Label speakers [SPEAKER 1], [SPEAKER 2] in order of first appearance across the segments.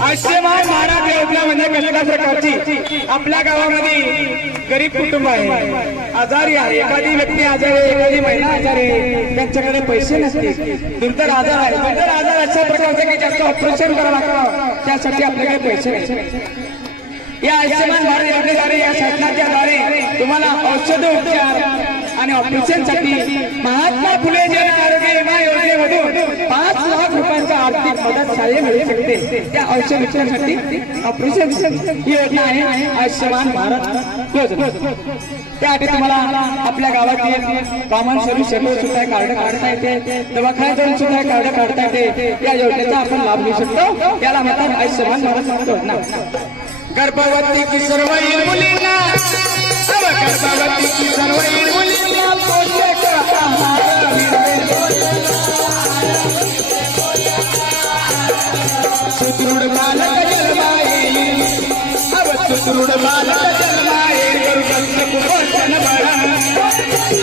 [SPEAKER 1] आयुष्यमान महाराज योजना म्हणजे कशा प्रकारची? आपल्या गावामध्ये गरीब कुटुंब आहे. आजारी आहे. एखादी व्यक्ती आजारी एखादी महिला आजारी त्यांच्याकडे पैसे नसते दुर्धर आजार आहे. दुर्धर आजार अशा प्रकारचा की ज्याचं ऑपरेशन करावं लागतं. त्यासाठी आपल्याकडे पैसे या आयुष्यमान भारत योजनेद्वारे या उपचार आणि ऑपरेशनसाठी महात्मा फुले जन आरोग्य विमा योजनेमधून पाच लाख रुपयांचा आर्थिक मदत सहाय्य मिळू शकते. त्या औषध उपचारासाठी ऑपरेशन ही योजना आहे. आयुष्यमान भारत योजना. त्यासाठी तुम्हाला आपल्या गावातील कॉमन सर्व्हिस सेंटर सुद्धा कार्ड काढता येते. दवाखान्यात जाऊन सुद्धा कार्ड काढता येते. या योजनेचा आपण लाभ घेऊ शकतो. याला म्हणतात आयुष्यमान भारत योजना. गर्भवती की सर्व मुलींना सुदृढ बालक जन्मायेईल अव सुदृढ बालक जन्मायेईल गर्भस्थ कुपोषण बळा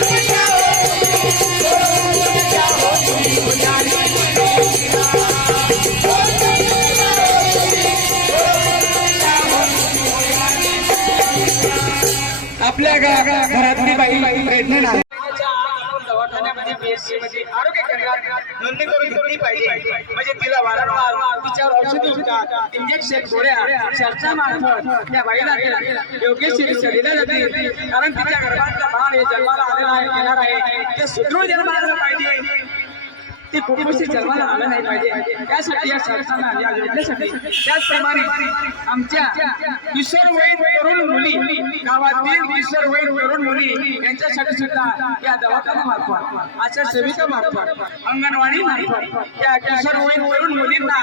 [SPEAKER 1] आपल्या घरातली बाई प्रेग्नेंट आहे दवाखान्यामध्ये बीएससी मध्ये आरोग्य केंद्रात नोंदणी करून घेतली पाहिजे म्हणजे तिला वारंवार तिच्यावर औषधी उपचार इंजेक्शन गोळ्या शासनामार्फत त्या बाईला योग्य चिकित्सा दिल्या जाते कारण तिच्या गर्भातला बाळ हे जन्माला आलेला आहे येणार आहे ते सुदृढ जन्माला पाहिजे ते कुपोषित जन्माला आलं नाही पाहिजे. त्यासाठी या शासनाला या योजनेसाठी त्याचप्रमाणे आमच्या किशोरवयीन तरुण मुली गावातील किशोरवयीन तरुण मुली यांच्यासाठी सुद्धा या दवाखाना मार्फत आशा सेविका मार्फत अंगणवाडी मार्फत त्या किशोरवयीन तरुण मुलींना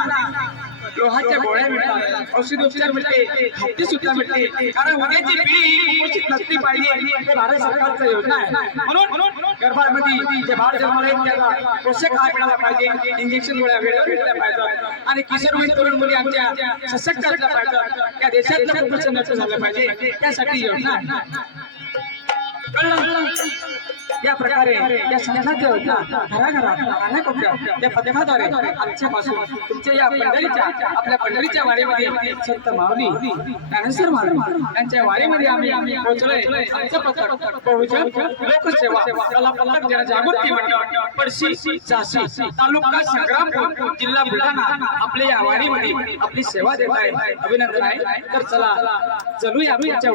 [SPEAKER 1] लोहाच्या गोळ्या मिळतात. औषध उपचार मिळते. हप्ते सुद्धा मिळते. कारण उद्याची पिढी कुपोषित नसली पाहिजे हे भारत सरकारचं योजना आहे. म्हणून गर्भामध्ये जे बाळ जन्माला त्याला पोषक आहार मिळाला पाहिजे. इंजेक्शन गोळ्या वेळेवर भेटल्या पाहिजेत. आणि किशोरवयीन तरुण मुली आमच्या सशक्त असल्या पाहिजेत. त्या देशातलं कुपोषण झालं पाहिजे. त्यासाठी योजना आहे. या प्रकारे या संघाचं घराघरात कानाकोपऱ्यात त्या पथकाद्वारे आमच्यापासून तुमच्या या पंढरीच्या आपल्या पंढरीच्या वारीमध्ये संत माऊली ज्ञानेश्वर माऊली यांच्या वारीमध्ये आम्ही पोहोचलोय. आमचं पथक बहुजन लोकसेवा कला पथक जनजागृती मंडळ पडशी चासी तालुका संग्रामपूर जिल्हा बुलढाणा आपल्या या वारीमध्ये आपली सेवा देत आहे अभिनंदन आहे. तर चला चलूया आम्ही याच्या